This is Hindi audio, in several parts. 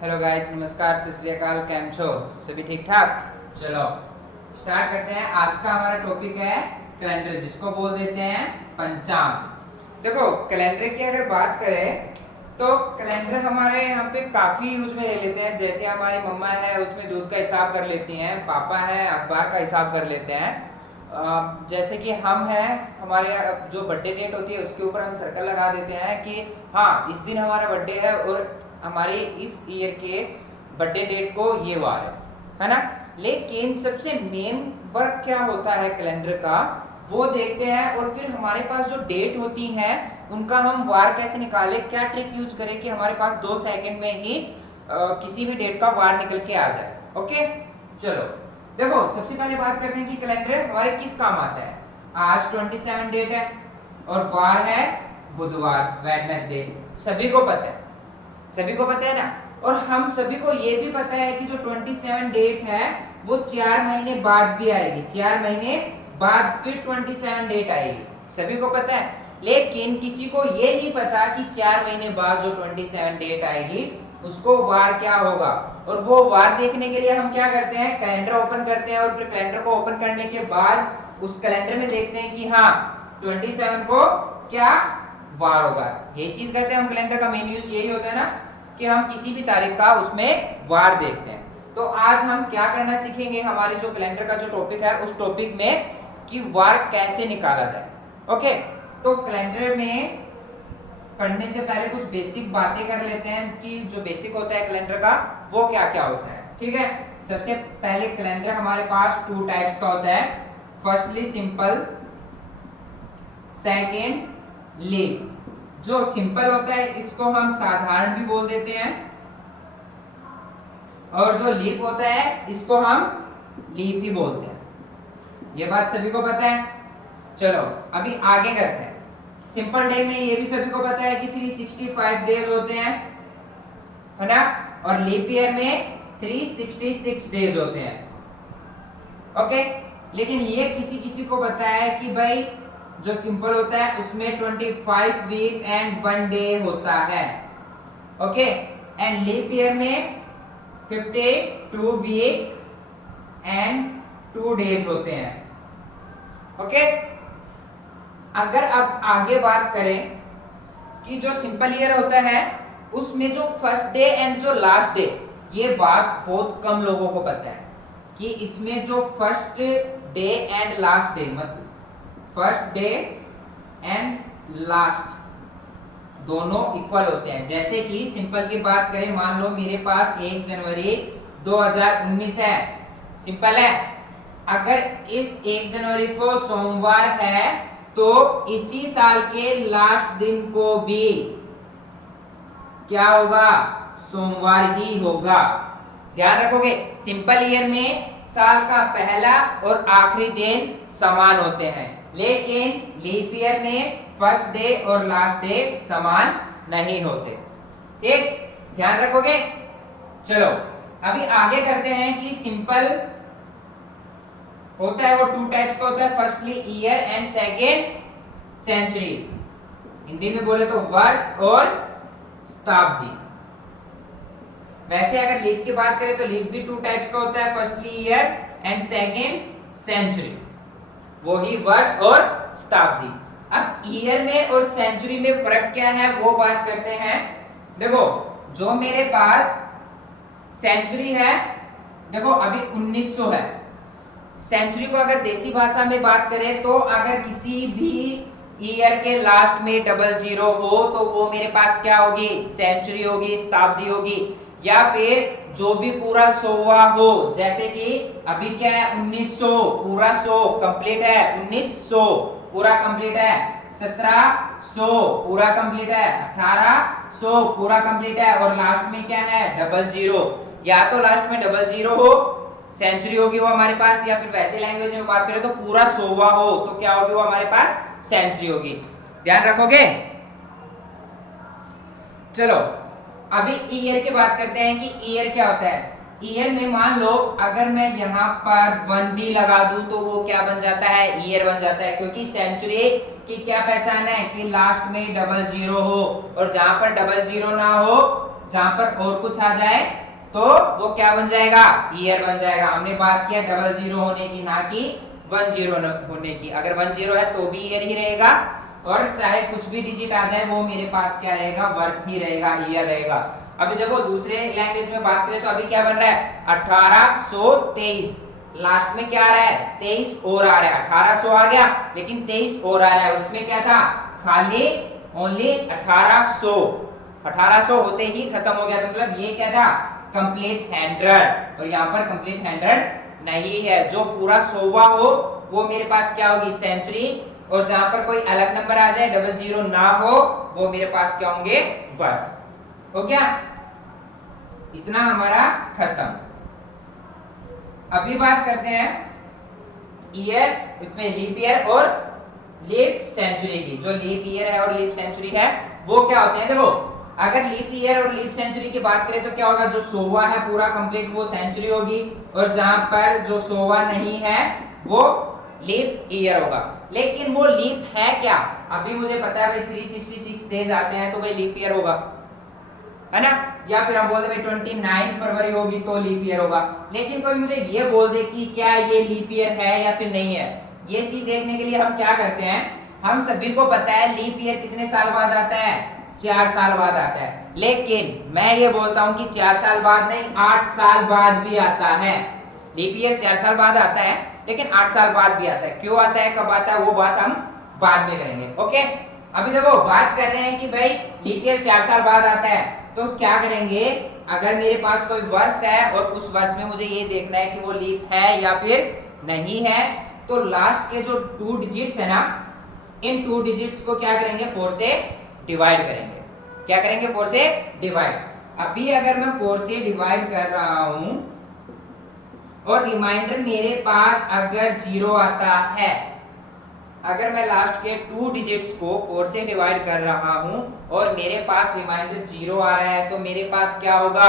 हेलो गाइस, नमस्कार, सत श्री अकाल, कैम छो सभी ठीक ठाक। चलो स्टार्ट करते हैं। आज का हमारा टॉपिक है कैलेंडर, जिसको बोल देते हैं पंचांग। देखो, कैलेंडर की अगर बात करें तो कैलेंडर हमारे यहाँ पे काफी यूज में ले लेते हैं। जैसे हमारी मम्मा है, उसमें दूध का हिसाब कर लेती हैं, पापा है अखबार का हिसाब कर लेते हैं। जैसे कि हम हैं, हमारे जो बर्थडे डेट होती है उसके ऊपर हम सर्कल लगा देते हैं कि हाँ, इस दिन हमारा बर्थडे है और हमारे इस ईयर के बर्थडे डेट को ये वार है ना। लेकिन सबसे मेन वर्क क्या होता है कैलेंडर का, वो देखते हैं। और फिर हमारे पास जो डेट होती हैं उनका हम वार कैसे निकाले, क्या ट्रिक यूज करें कि हमारे पास 2 सेकंड में ही किसी भी डेट का वार निकल के आ जाए। ओके, चलो देखो, सबसे पहले बात करते हैं कि कैलेंडर हमारे किस काम आता है। आज 27 डेट है और वार है बुधवार, वेडनेसडे। सभी को पता है, सभी को पता है ना। और हम सभी को ये भी पता है कि जो 27 डेट है वो 4 महीने बाद भी आएगी, 4 महीने बाद फिर 27 डेट आएगी, सभी को पता है। लेकिन किसी को ये नहीं पता कि 4 महीने बाद जो 27 डेट आएगी उसको वार क्या होगा। और वो वार देखने के लिए हम क्या करते हैं, कैलेंडर ओपन करते हैं और फिर कैलेंडर को ओपन करने के बाद उस कैलेंडर में देखते हैं कि हाँ 27 को क्या वार होगा। ये चीज करते हैं हम। कैलेंडर का मेन यूज यही होता है ना कि हम किसी भी तारीख का उसमें वार देखते हैं। तो आज हम क्या करना सीखेंगे, हमारे जो कैलेंडर का जो टॉपिक है उस टॉपिक में कि वार कैसे निकाला जाए। ओके, तो कैलेंडर में पढ़ने से पहले कुछ बेसिक बातें कर लेते हैं कि जो बेसिक होता है कैलेंडर का वो क्या क्या होता है। ठीक है, सबसे पहले कैलेंडर हमारे पास 2 टाइप्स का होता है। Firstly simple, second leap. जो सिंपल होता है इसको हम साधारण भी बोल देते हैं, और जो लीप होता है इसको हम लीप ही बोलते हैं। ये बात सभी को पता है। चलो अभी आगे करते हैं। सिंपल डे में ये भी सभी को पता है कि 365 डेज होते हैं, है ना। और लीप ईयर में 366 डेज होते हैं। ओके, लेकिन ये किसी किसी को पता है कि भाई जो सिंपल होता है उसमें 25 वीक एंड 1 डे होता है। ओके, एंड लीप ईयर में 52 वीक एंड 2 डेज होते हैं। ओके, अगर अब आगे बात करें कि जो सिंपल ईयर होता है उसमें जो फर्स्ट डे एंड जो लास्ट डे, ये बात बहुत कम लोगों को पता है कि इसमें जो first day and last day, मतलब फर्स्ट डे एंड लास्ट दोनों इक्वल होते हैं। जैसे कि सिंपल की बात करें, मान लो मेरे पास 1 जनवरी 2019 है, सिंपल है। अगर इस 1 जनवरी को सोमवार है तो इसी साल के लास्ट दिन को भी क्या होगा, सोमवार ही होगा। ध्यान रखोगे, सिंपल ईयर में साल का पहला और आखिरी दिन समान होते हैं, लेकिन लीप ईयर में फर्स्ट डे और लास्ट डे समान नहीं होते। ठीक, ध्यान रखोगे। चलो अभी आगे करते हैं कि सिंपल होता है वो 2 टाइप्स का होता है। Firstly year and second century. Hindi में बोले तो वर्ष और शताब्दी। वैसे अगर लीप की बात करें तो लीप भी 2 टाइप्स का होता है, firstly year and second century, वो ही वर्ष और शताब्दी। अब ईयर में और सेंचुरी में फर्क क्या है वो बात करते हैं। देखो, जो मेरे पास सेंचुरी है, देखो अभी 1900 है। सेंचुरी को अगर देसी भाषा में बात करें तो अगर किसी भी ईयर के लास्ट में 00 हो तो वो मेरे पास क्या होगी, सेंचुरी होगी, शताब्दी होगी। या फिर जो भी पूरा 100वां हो, जैसे कि अभी क्या है 1900 पूरा 100 कंप्लीट है, 1900 पूरा कंप्लीट है, 1700 पूरा कंप्लीट है, 1800 पूरा कंप्लीट है, और लास्ट में क्या है 00। या तो लास्ट में 00 हो, सेंचुरी होगी वो हमारे पास, या फिर वैसे लैंग्वेज में बात करें तो पूरा 100वां हो तो क्या होगी वो हमारे पास, सेंचुरी होगी। ध्यान रखोगे। चलो अभी ईयर की बात करते हैं कि ईयर क्या होता है। ईयर में मान लो अगर मैं यहाँ पर 1 भी लगा दूं तो वो क्या बन जाता है, ईयर बन जाता है। क्योंकि सेंचुरी की क्या पहचान है कि लास्ट में 00 हो, और जहां पर 00 ना हो जहां पर और कुछ आ जाए तो वो क्या बन जाएगा, ईयर बन जाएगा। हमने बात किया डबल जीरो होने की, ना कि 10 होने की। अगर 10 है तो भी ईयर ही रहेगा, और चाहे कुछ भी डिजिट आ जाए वो मेरे पास क्या रहेगा, वर्ष ही रहेगा, ईयर रहेगा। अभी देखो दूसरे लैंग्वेज में बात करें तो अभी क्या बन रहा है, 1823। लास्ट में क्या आ रहा है, 23 और आ रहा है। 1800 आ गया लेकिन 23 और आ रहा है, उसमें क्या था, खाली ओनली 1800। 1800 होते ही खत्म हो गया, मतलब ये क्या था, कंप्लीट 100। और यहाँ पर कंप्लीट 100 नहीं है। जो पूरा 100वां हो वो मेरे पास क्या होगी, सेंचुरी। और जहां पर कोई अलग नंबर आ जाए, डबल जीरो ना हो, वो मेरे पास क्या होंगे, वर्ष। हो गया, इतना हमारा खत्म। अभी बात करते हैं ईयर, इसमें लीप ईयर और लीप सेंचुरी की। जो लीप ईयर है और लीप सेंचुरी है वो क्या होते हैं, देखो अगर लीप ईयर और लीप सेंचुरी की बात करें तो क्या होगा, जो 100वां है पूरा कंप्लीट वो सेंचुरी होगी, और जहां पर जो 100वां नहीं है वो लीप ईयर होगा। लेकिन वो लीप है क्या, अभी मुझे पता है भाई 366 डेज आते हैं तो भाई लीप ईयर होगा, है ना। या फिर हम बोलते भाई 29 फरवरी होगी तो लीप ईयर होगा। लेकिन कोई मुझे ये बोल दे कि क्या ये लीप ईयर है या फिर नहीं है, ये चीज देखने के लिए हम क्या करते हैं, हम सभी को पता है लीप ईयर कितने साल बाद आता है, 4 साल बाद आता है। लेकिन मैं ये बोलता हूं कि 4 साल बाद नहीं, 8 साल बाद भी आता है। लीप ईयर 4 साल बाद आता है लेकिन 8 साल बाद भी आता है। क्यों आता है, कब आता है, वो बात हम बाद में करेंगे। ओके, अभी देखो बात कर रहे हैं कि भाई लीप ईयर 4 साल बाद आता है, तो क्या करेंगे, अगर मेरे पास कोई वर्ष है और उस वर्ष में मुझे ये देखना है कि वो लीप है या फिर नहीं है, तो लास्ट के जो 2 डिजिट्स है ना, इन 2 डिजिट्स को क्या करेंगे, 4 से डिवाइड करेंगे। क्या करेंगे, 4 से डिवाइड। अभी अगर मैं 4 से डिवाइड कर रहा हूं और रिमाइंडर मेरे पास अगर 0 आता है, अगर मैं लास्ट के 2 डिजिट्स को 4 से डिवाइड कर रहा हूं और मेरे पास रिमाइंडर 0 आ रहा है, तो मेरे पास क्या होगा,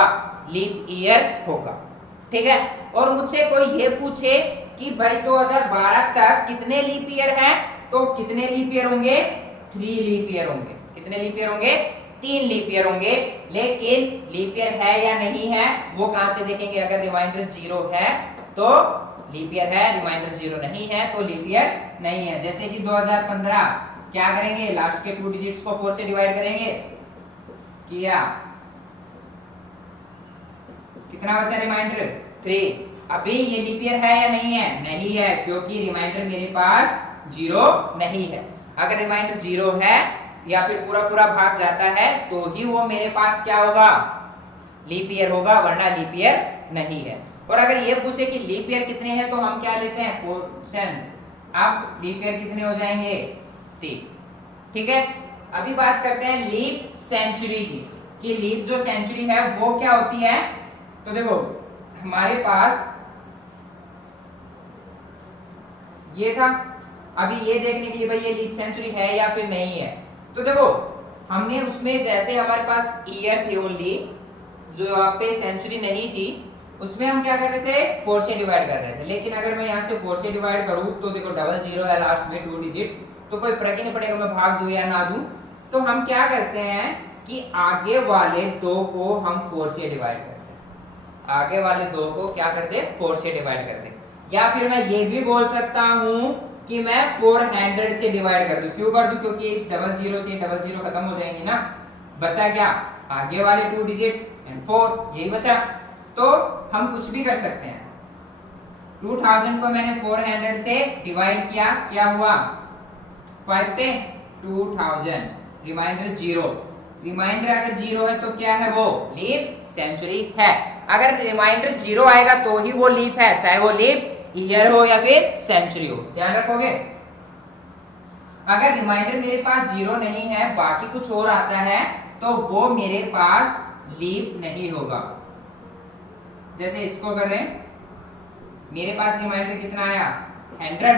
लीप ईयर होगा। ठीक है, और मुझसे कोई ये पूछे कि भाई 2012 तक कितने लीप ईयर हैं, तो कितने लीप ईयर होंगे, 3 लीप ईयर होंगे। कितने लीप ईयर होंगे, 3 लीप ईयर होंगे। लेकिन लीप ईयर है या नहीं है वो कहां से देखेंगे, अगर रिमाइंडर 0 है तो लीप ईयर है, रिमाइंडर 0 नहीं है तो लीप ईयर नहीं है। जैसे कि 2015 क्या करेंगे, लास्ट के 2 डिजिट्स को 4 से डिवाइड करेंगे, किया, कितना बचा रिमाइंडर, 3। अभी ये लीप ईयर है या नहीं है, नहीं है, क्योंकि रिमाइंडर मेरे पास 0 नहीं है। अगर रिमाइंडर 0 है या फिर पूरा पूरा भाग जाता है तो ही वो मेरे पास क्या होगा, लीप ईयर होगा, वरना लीप ईयर नहीं है। और अगर ये पूछे कि लीप ईयर कितने हैं तो हम क्या लेते हैं, क्वेश्चन। अब लीप ईयर कितने हो जाएंगे, 3। ठीक है, अभी बात करते हैं लीप सेंचुरी की, कि लीप जो सेंचुरी है वो क्या होती है। तो देखो हमारे पास ये था, अभी ये देखने के लिए भाई ये लीप सेंचुरी है या फिर नहीं है, तो देखो हमने उसमें जैसे हमारे पास ईयर थी ओनली, जो यहाँ पे सेंचुरी नहीं थी, उसमें हम क्या कर रहे थे, 4 से डिवाइड कर रहे थे। लेकिन अगर मैं यहाँ से 4 से डिवाइड करूँ तो देखो डबल 0 है लास्ट में 2 डिजिट्स, तो कोई फर्क ही नहीं पड़ेगा मैं भाग दूं या ना दूं। तो हम क्या करते हैं कि आगे वाले 2 को हम 4 से डिवाइड करते हैं। आगे वाले 2 को क्या कर दे, 4 से डिवाइड कर दे। या फिर मैं ये भी बोल सकता हूं कि मैं 400 से डिवाइड कर दूं। क्यों कर दूं, क्योंकि इस डबल 0 से डबल 0 खत्म हो जाएंगी ना, बचा क्या, आगे वाले 2 डिजिट्स एंड 4, यही बचा। तो हम कुछ भी कर सकते हैं। 2000 को मैंने 400 से डिवाइड किया, क्या हुआ, 5 पे 2000, रिमाइंडर 0। रिमाइंडर अगर 0 है तो क्या है, वो लीप सेंचुरी है। अगर रिमाइंडर 0 आएगा तो ही वो लीप है, चाहे वो लीप ईयर हो या फिर सेंचुरी हो, ध्यान रखोगे। अगर रिमाइंडर मेरे पास 0 नहीं है, बाकी कुछ और आता है, तो वो मेरे पास लीप नहीं होगा। जैसे इसको कर रहे हैं, मेरे पास रिमाइंडर कितना आया, 100,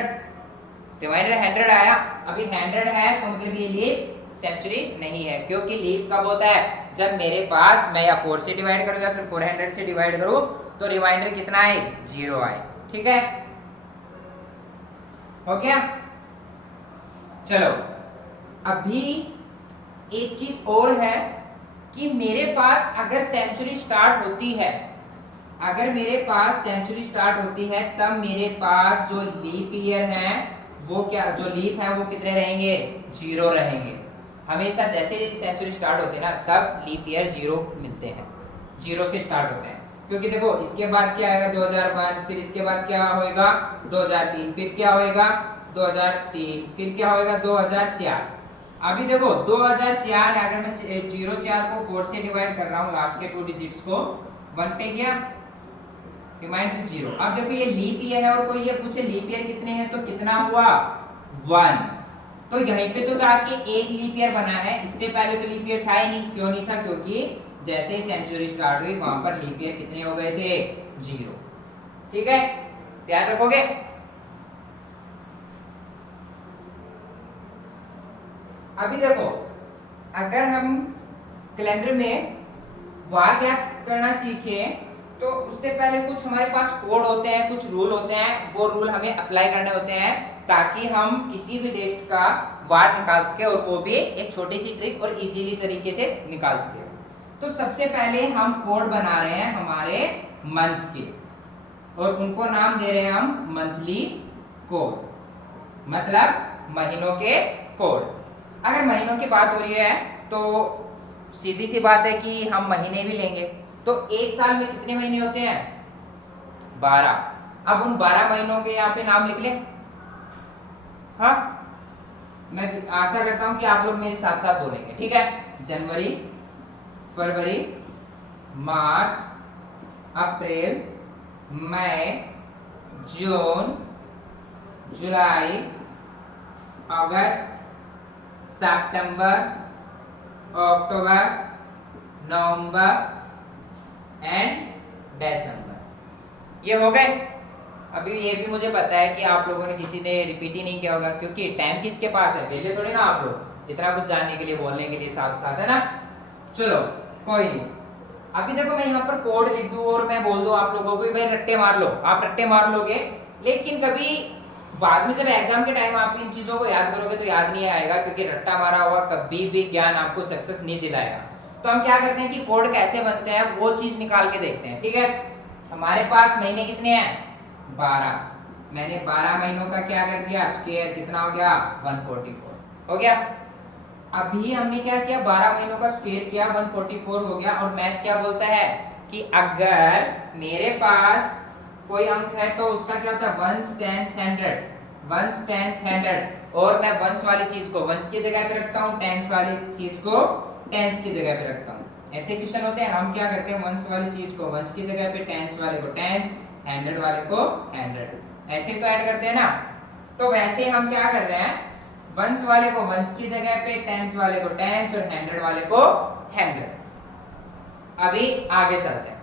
रिमाइंडर 100 आया। अभी 100 है तो मतलब ये लीप सेंचुरी नहीं है, क्योंकि लीप कब होता है, जब मेरे पास मैं या 4 से डिवाइड करूं या फिर 400 से डिवाइड करूं तो रिमाइंडर कितना आए, 0 आए। ठीक है, हो गया। चलो अभी एक चीज और है कि मेरे पास अगर सेंचुरी स्टार्ट होती है, अगर मेरे पास सेंचुरी स्टार्ट होती है तब मेरे पास जो लीप ईयर है वो क्या, जो लीप है वो कितने रहेंगे, 0 रहेंगे। हमेशा जैसे ही सेंचुरी स्टार्ट होती है ना तब लीप ईयर 0 मिलते हैं, 0 से स्टार्ट होते हैं। क्योंकि देखो इसके बाद क्या आएगा 2001, फिर इसके बाद क्या होएगा 2003, फिर क्या होएगा 2003, फिर क्या होएगा 2004। अभी देखो 2004 है, अगर मैं 04 को 4 से डिवाइड कर रहा हूँ लास्ट के 2 डिजिट्स को, 1 पे गया, रिमाइंडर 0। अब देखो ये लीप ईयर है और कोई ये पूछे लीप ईयर कितने हैं तो कितना हुआ 1, तो यहीं पे तो जाके एक लीप ईयर बना है, इससे पहले तो लीप ईयर था ही नहीं। क्यों नहीं था, क्योंकि जैसे ही सेंचुरी स्टार्ट हुई वहां पर लीप ईयर कितने हो गए थे, 0। ठीक है, ध्यान रखोगे। अभी देखो अगर हम कैलेंडर में वार ज्ञात करना सीखे तो उससे पहले कुछ हमारे पास कोड होते हैं, कुछ रूल होते हैं, वो रूल हमें अप्लाई करने होते हैं ताकि हम किसी भी डेट का वार निकाल सके, और वो भी एक छोटी सी ट्रिक और इजीली तरीके से निकाल सके। तो सबसे पहले हम कोड बना रहे हैं हमारे मंथ के, और उनको नाम दे रहे हैं हम मंथली कोड, मतलब महीनों के कोड। अगर महीनों की बात हो रही है तो सीधी सी बात है कि हम महीने भी लेंगे, तो एक साल में कितने महीने होते हैं, 12। अब उन 12 महीनों के यहाँ पे नाम लिख ले। हाँ, मैं आशा करता हूं कि आप लोग मेरे साथ साथ बोलेंगे, ठीक है। जनवरी, फरवरी, मार्च, अप्रैल, मई, जून, जुलाई, अगस्त, सितंबर, अक्टूबर, नवंबर एंड दिसंबर। ये हो गए। अभी ये भी मुझे पता है कि आप लोगों ने किसी ने रिपीट ही नहीं किया होगा, क्योंकि टाइम किसके पास है, पहले थोड़ी ना आप लोग इतना कुछ जानने के लिए, बोलने के लिए साथ साथ, है ना। चलो कोई नहीं। अभी देखो मैं यहाँ पर कोड लिख दूं और मैं बोल दूं आप लोगों को भाई रट्टे मार लो, आप रट्टे मार लोगे, लेकिन कभी बाद में जब एग्जाम के टाइम आप इन चीजों को याद करोगे तो याद नहीं आएगा, क्योंकि रट्टा मारा हुआ कभी भी ज्ञान आपको सक्सेस नहीं दिलाएगा। तो हम क्या करते हैं कि कोड कैसे बनते हैं वो चीज निकाल के देखते हैं, ठीक है। हमारे पास महीने कितने हैं, 12। मैंने 12 महीनों का क्या कर दिया, स्क्वायर कितना हो गया, 144 हो गया। अभी हमने क्या किया, 12 महीनों का स्क्वायर किया, 144 हो गया। और मैथ क्या बोलता है कि अगर मेरे पास कोई अंक है तो उसका क्या होता है, ones tens hundred, ones tens hundred. और मैं वंस वाली चीज को वंस की जगह पे रखता हूँ, टेंस वाली चीज को टेंस की जगह पे रखता हूँ। ऐसे क्वेश्चन होते हैं, हम क्या करते हैं, वंस वाली चीज को वंस की जगह पे, टेंस वाले को टेंस, हंड्रेड वाले को हंड्रेड, ऐसे तो ऐड करते हैं ना। तो वैसे हम क्या कर रहे हैं, वंस वाले को वंस की जगह पे, टेंस वाले को टेंस और हंड्रेड वाले को हंड्रेड। अभी आगे चलते हैं।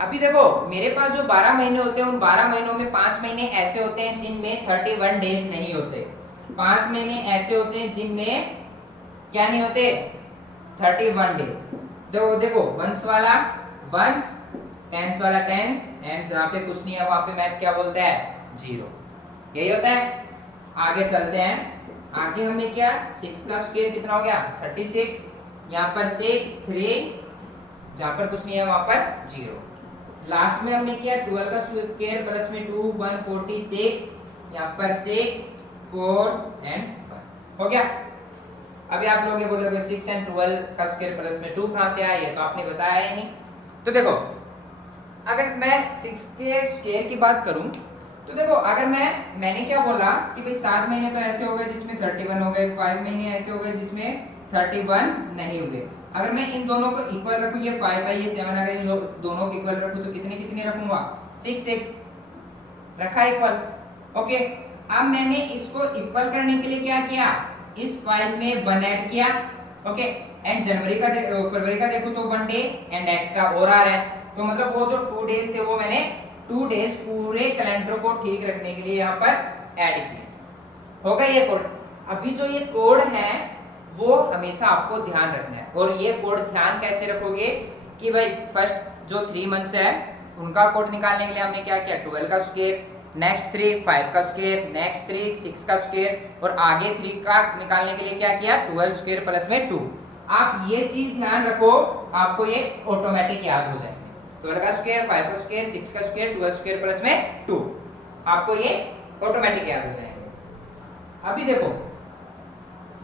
अभी देखो मेरे पास जो 12 महीने होते हैं, उन 12 महीनों में 5 महीने ऐसे होते हैं जिनमें 31 डेज नहीं होते। 5 महीने ऐसे होते हैं जिनमें क्या नहीं होते, 31 डेज। तो देखो वंस वाला वंस, टेंस वाला टेंस, एंड जहां पे कुछ नहीं है वहां पे मैथ क्या बोलता है, 0। यही होता है। आगे चलते हैं। आगे हमने क्या, 6 का स्क्वायर कितना हो गया, 36। यहाँ पर 6 3, जहां पर कुछ नहीं है वहां पर 0। लास्ट में हमने किया 12 का स्क्वायर प्लस में 2, 146। यहाँ पर 6 4 एंड 1 हो गया। अभी आप लोग ये बोलोगे 6 एंड 12 का स्क्वायर प्लस में 2 कहां से आया, ये तो आपने बताया ही नहीं। तो देखो अगर मैं 6 के स्क्वायर की बात करूं तो देखो अगर मैंने क्या बोला कि भाई 7 महीने तो ऐसे हो गए जिसमें 31 हो गए, 5 महीने ऐसे हो गए जिसमें 31 नहीं हुए। अगर मैं इन दोनों को इक्वल रखूं, ये 5 है ये 7, अगर इन दोनों को इक्वल रखूं तो कितने कितने रखूंगा, 6 6 रखा इक्वल। ओके, अब मैंने इसको इक्वल करने के लिए क्या किया, इस फाइल में 1 ऐड किया। ओके, एंड फरवरी का देखो तो 1 डे एंड एक्स्ट्रा और आ रहा है, तो मतलब वो जो 2 डेज थे वो मैंने 2 डेज पूरे कैलेंडर को ठीक रखने के लिए यहाँ पर ऐड किए। हो गया ये कोड। अभी जो ये कोड है वो हमेशा आपको ध्यान रखना है, और ये कोड ध्यान कैसे रखोगे कि भाई फर्स्ट जो 3 मंथ्स है उनका कोड निकालने के लिए हमने क्या किया, 12 का स्क्वायर, नेक्स्ट 3 5 का स्क्वायर, नेक्स्ट 3 6 का स्क्वायर, और आगे 3 का निकालने के लिए क्या किया, 12 स्क्वायर प्लस में 2। आप ये चीज ध्यान रखो, आपको ये ऑटोमेटिक याद हो जाएंगे। 12 का स्क्वायर, 5 का स्क्वायर, 6 का स्क्वायर, 12 स्क्वायर प्लस में 2, आपको ये ऑटोमेटिक याद हो जाएंगे। अभी देखो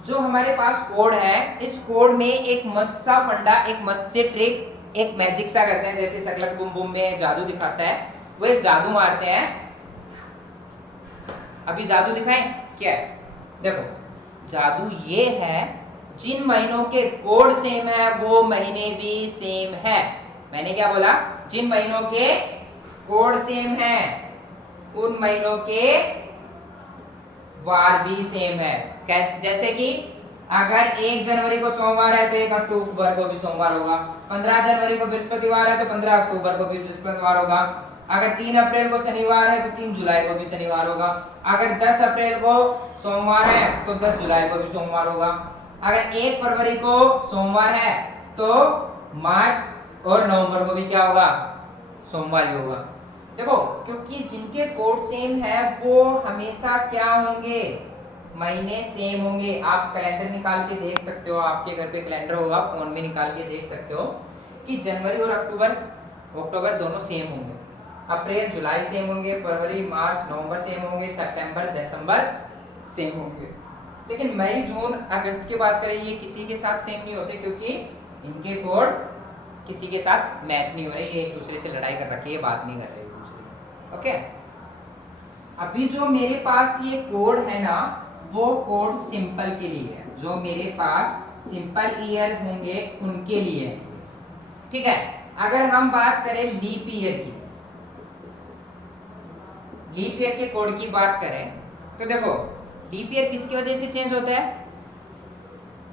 जो हमारे पास कोड है, इस कोड में एक मस्त सा फंडा, एक मस्त से ट्रिक, एक मैजिक सा करते हैं, जैसे शकलक बुम बुम में जादू दिखाता है, वो एक जादू मारते हैं। अभी जादू दिखाएं क्या है? देखो जादू ये है, जिन महीनों के कोड सेम है वो महीने भी सेम है। मैंने क्या बोला? जिन महीनों के कोड सेम है उन महीनों के वार भी सेम है। कैसे? जैसे कि अगर 1 जनवरी को सोमवार है तो 1 अक्टूबर को भी सोमवार होगा, 15 जनवरी को बृहस्पतिवार है तो 15 अक्टूबर को भी बृहस्पतिवार होगा, अगर 3 अप्रैल को शनिवार है तो 3 जुलाई को भी शनिवार होगा, अगर 10 अप्रैल को सोमवार है तो 10 जुलाई को भी सोमवार होगा, अगर 1 फरवरी को सोमवार है तो मार्च और नवंबर को भी क्या होगा? सोमवार ही होगा। देखो क्योंकि जिनके कोड सेम है वो हमेशा क्या होंगे? महीने सेम होंगे। आप कैलेंडर निकाल के देख सकते हो, आपके घर पे कैलेंडर होगा, फोन में निकाल के देख सकते हो कि जनवरी और अक्टूबर दोनों सेम होंगे, अप्रैल जुलाई सेम होंगे, फरवरी मार्च नवंबर सेम होंगे, सितंबर दिसंबर सेम होंगे। लेकिन मई जून अगस्त की बात करें, ये किसी के साथ सेम नहीं होते क्योंकि इनके कोड किसी के साथ मैच नहीं हो रहे, ये एक दूसरे से लड़ाई कर रखी है, बात नहीं कर रहे एक दूसरे से। ओके, अभी जो मेरे पास ये कोड है ना, वो कोड सिंपल के लिए है। जो मेरे पास सिंपल ईयर होंगे उनके लिए है, ठीक है। अगर हम बात करें लीप ईयर की, लीप ईयर के कोड की बात करें तो देखो लीप ईयर किसकी वजह से चेंज होता है?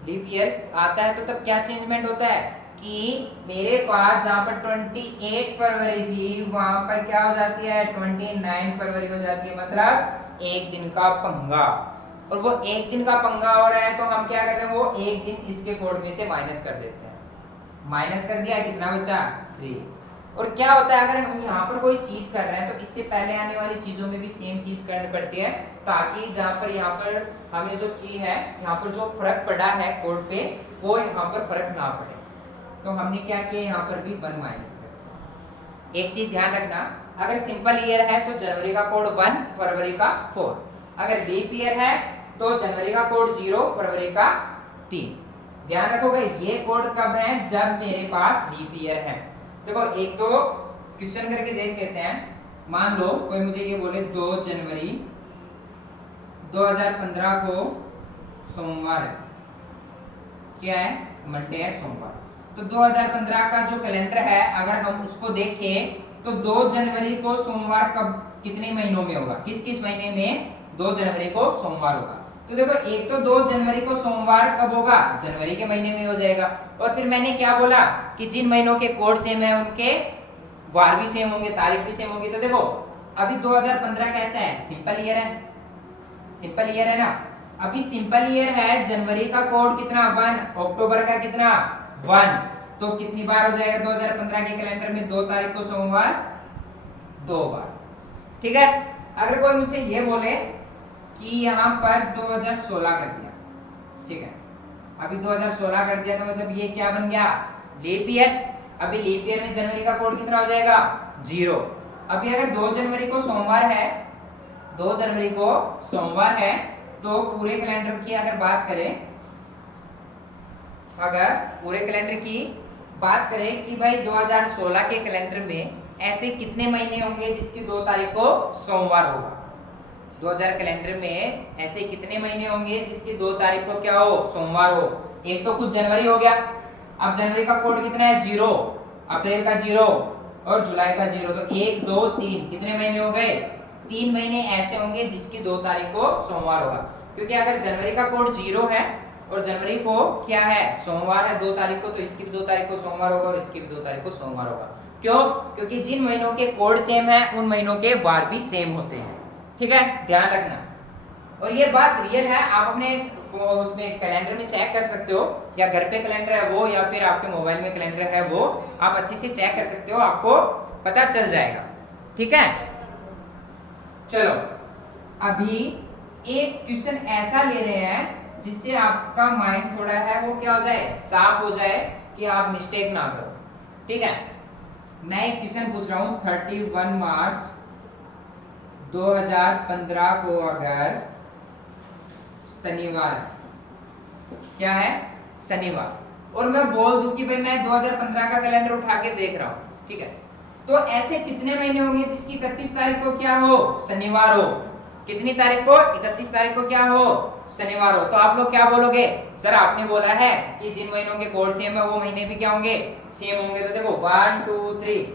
लीप ईयर आता है तो तब क्या चेंजमेंट होता है कि मेरे पास जहां पर 28 फरवरी थी वहां पर क्या हो जाती है? 29 फरवरी हो जाती है, मतलब एक दिन का पंगा। और वो एक दिन का पंगा हो रहा है तो हम क्या कर रहे हैं? वो एक दिन इसके कोड में से माइनस कर देते हैं। माइनस कर दिया, कितना बचा? 3। और क्या होता है अगर हम यहाँ पर कोई चीज कर रहे हैं तो इससे पहले आने वाली चीजों में भी सेम चीज करनी पड़ती है, ताकि जहाँ पर यहाँ पर हमें जो की है, यहाँ पर जो फर्क पड़ा है कोड पे, वो यहाँ पर फर्क ना पड़े। तो हमने क्या किया? यहाँ पर भी 1 माइनस कर। एक चीज ध्यान रखना, अगर सिंपल ईयर है तो जनवरी का कोड 1, फरवरी का 4। अगर लीप ईयर है तो जनवरी का कोड 0, फरवरी का 3। ध्यान रखोगे ये कोड कब है? जब मेरे पास लीप ईयर है। देखो एक तो क्वेश्चन करके देख लेते हैं। मान लो कोई मुझे ये बोले 2 जनवरी 2015 को सोमवार है, क्या है? मंडे है, सोमवार। तो 2015 का जो कैलेंडर है अगर हम उसको देखें तो 2 जनवरी को सोमवार कब, कितने महीनों में होगा? किस किस महीने में 2 जनवरी को सोमवार होगा? तो देखो एक तो 2 जनवरी को सोमवार कब होगा? जनवरी के महीने में हो जाएगा। और फिर मैंने क्या बोला कि जिन महीनों के कोड सेम है उनके वार भी सेम होंगे, तारीख भी सेम होगी। तो देखो अभी 2015 कैसा है? सिंपल ईयर है, सिंपल ईयर है ना। अभी सिंपल ईयर है, जनवरी का कोड कितना? 1, अक्टूबर का कितना? 1। तो कितनी बार हो जाएगा 2015 के कैलेंडर में 2 तारीख को सोमवार? 2 बार, ठीक है। अगर कोई मुझसे ये बोले कि यहाँ पर 2016 कर दिया, ठीक है, अभी 2016 कर दिया तो मतलब ये क्या बन गया? Leap year. अभी लीप ईयर में जनवरी का कोड कितना हो जाएगा? 0। अभी अगर 2 जनवरी को सोमवार है, 2 जनवरी को सोमवार है, तो पूरे कैलेंडर की अगर बात करें, अगर पूरे कैलेंडर की बात करें कि भाई 2016 के कैलेंडर में ऐसे कितने महीने होंगे जिसकी 2 तारीख को सोमवार होगा? 2000 कैलेंडर में ऐसे कितने महीने होंगे जिसकी 2 तारीख को क्या हो? सोमवार हो? एक तो कुछ जनवरी हो गया। अब जनवरी का कोड कितना है? 0, अप्रैल का 0 और जुलाई का 0। तो 1, 2, 3 कितने महीने हो गए? 3 महीने ऐसे होंगे जिसकी 2 तारीख को सोमवार होगा। क्योंकि अगर जनवरी का कोड 0 है और जनवरी को क्या है? सोमवार है 2 तारीख को, तो इसकी 2 तारीख को सोमवार होगा और इसकी 2 तारीख को सोमवार होगा। क्यों? क्योंकि जिन महीनों के कोड सेम है उन महीनों के वार भी सेम होते हैं, ठीक है, ध्यान रखना। और ये बात रियल है, आप अपने उसमें कैलेंडर में चेक कर सकते हो, या घर पे कैलेंडर है वो, या फिर आपके मोबाइल में कैलेंडर है वो, आप अच्छे से चेक कर सकते हो, आपको पता चल जाएगा, ठीक है। चलो अभी एक क्वेश्चन ऐसा ले रहे हैं जिससे आपका माइंड थोड़ा है वो क्या हो जाए, साफ हो जाए, कि आप मिस्टेक ना करो। ठीक है, मैं एक क्वेश्चन पूछ रहा हूं, 31 मार्च 2015 को अगर शनिवार, क्या है, शनिवार, और मैं बोल दूं कि भाई मैं 2015 का कैलेंडर उठा के देख रहा हूं, ठीक है, तो ऐसे कितने महीने होंगे जिसकी 31 तारीख को क्या हो, शनिवार हो। कितनी तारीख को, 31 तारीख को क्या हो, शनिवार हो। तो आप लोग क्या बोलोगे, सर आपने बोला है कि जिन महीनों के कोड सेम है वो महीने भी क्या होंगे, सेम होंगे। तो देखो 1 2 3,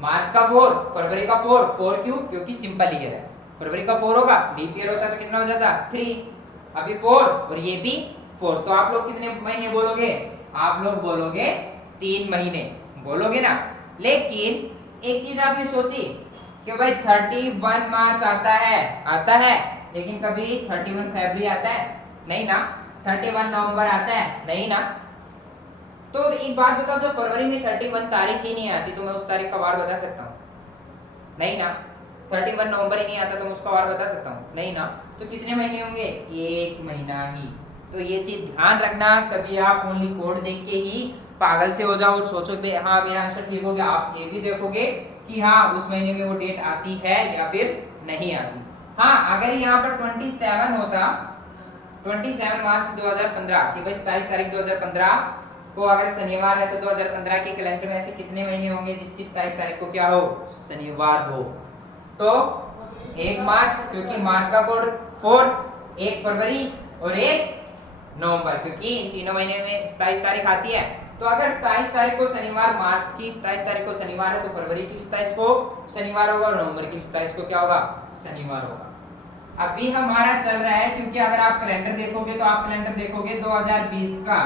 मार्च का 4, फरवरी का 4, 4 क्यों, क्योंकि सिंपल ईयर है। फरवरी का 4 होगा, लीप ईयर होता तो कितना हो जाता, 3, अभी 4 और ये भी 4। तो आप लोग कितने महीने बोलोगे, आप लोग बोलोगे 3 महीने बोलोगे ना। लेकिन एक चीज आपने सोची कि भाई 31 मार्च आता है, लेकिन कभी 31 फरवरी आता है नहीं ना, 31 नवंबर आता है नहीं ना। तो एक बात बताओ, जो फरवरी में 31 तारीख ही नहीं आती तो मैं उस तारीख का वार बता सकता हूँ, नहीं ना। 31 नवंबर ही नहीं आता तो मैं उसका वार बता सकता हूँ, नहीं ना। तो कितने महीने होंगे, एक महीना ही। तो ये चीज ध्यान रखना, कभी आप ओनली कोड देख के ही पागल से हो जाओ और सोचो कि हाँ मेरा आंसर ठीक हो गया। आप ये भी देखोगे कि हाँ उस महीने में वो डेट आती है या फिर नहीं आती। हाँ, अगर यहाँ पर 27 होता, 27 मार्च 2015 कि भाई 27 तारीख 2015 को अगर शनिवार है, तो 2015 के कैलेंडर में ऐसे कितने महीने होंगे जिसकी 27 तारीख को क्या हो, शनिवार हो। तो 1 मार्च, क्योंकि मार्च का कोड 4, 1 फरवरी और 1 नवंबर, क्योंकि इन तीनों महीने में 27 तारीख आती है। तो अगर 27 तारीख को शनिवार, मार्च की 27 तारीख को शनिवार है, तो फरवरी की 27 को शनिवार होगा और नवंबर की 27 को क्या होगा, शनिवार होगा। अभी हमारा चल रहा है, क्योंकि अगर आप कैलेंडर देखोगे तो आप कैलेंडर देखोगे 2020 का,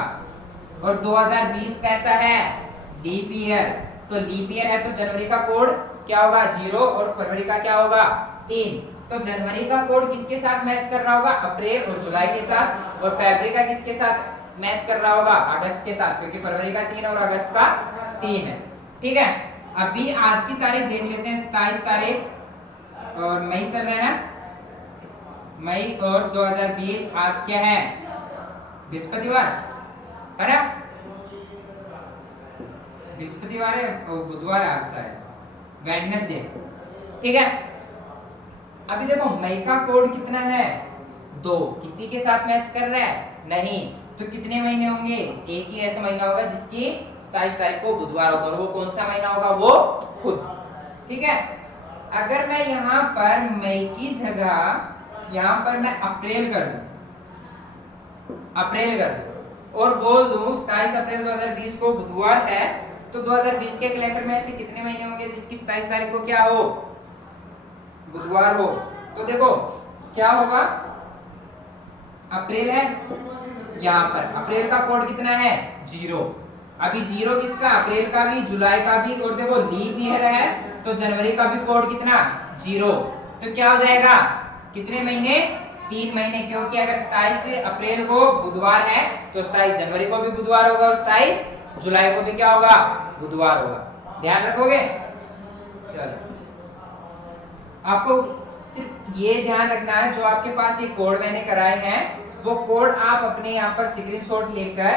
और 2020 कैसा है, लीप ईयर। तो लीप ईयर है तो जनवरी का कोड क्या होगा, 0, और फरवरी का क्या होगा, 3। तो जनवरी का कोड किसके साथ मैच कर रहा होगा, अप्रैल और जुलाई के साथ, और फरवरी का किसके साथ मैच कर रहा होगा, अगस्त के साथ, क्योंकि फरवरी का 3 और अगस्त का 3 है। ठीक है, अभी आज की तारीख देख लेते हैं, 27 तारीख और मई चल रहा है ना, मई और 2020, आज क्या है, बृहस्पतिवार है ना, बृहस्पतिवार है और बुधवार आज शायद, वेडनेसडे। ठीक है, अभी देखो मई का कोड कितना है, 2, किसी के साथ मैच कर रहा है नहीं। तो कितने महीने होंगे, एक ही ऐसा महीना होगा जिसकी 27 तारीख को बुधवार होगा, और वो कौन सा महीना होगा, वो खुद। ठीक है, अगर मैं यहाँ पर मई की जगह यहाँ पर मैं अप्रैल कर दूं, अप्रैल कर दूं और बोल दूं 27 अप्रैल 2020 को बुधवार है, तो 2020 के कैलेंडर में ऐसे कितने महीने होंगे जिसकी 27 तारीख को क्या हो, बुधवार हो। तो देखो क्या होगा, अप्रैल है, यहाँ पर अप्रैल का कोड कितना है, 0। अभी 0 किसका, अप्रैल का भी, जुलाई का भी, और देखो लीप ईयर है तो जनवरी का भी कोड कितना, 0। तो क्या हो जाएगा, कितने महीने, 3 महीने, क्योंकि अगर 27 अप्रैल को बुधवार है तो 27 जनवरी को भी बुधवार होगा और 27 जुलाई को भी क्या होगा, बुधवार होगा। ध्यान रखोगे। चलो, आपको सिर्फ ये ध्यान रखना है, जो आपके पास ये कोड मैंने कराए हैं वो कोड आप अपने यहाँ पर स्क्रीनशॉट लेकर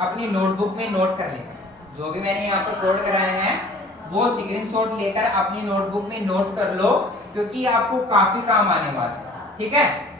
अपनी नोटबुक में नोट कर लेना। जो भी मैंने यहाँ पर कोड कराए हैं वो स्क्रीनशॉट लेकर अपनी नोटबुक में नोट कर लो, क्योंकि आपको काफी काम आने वाला है। ठीक है,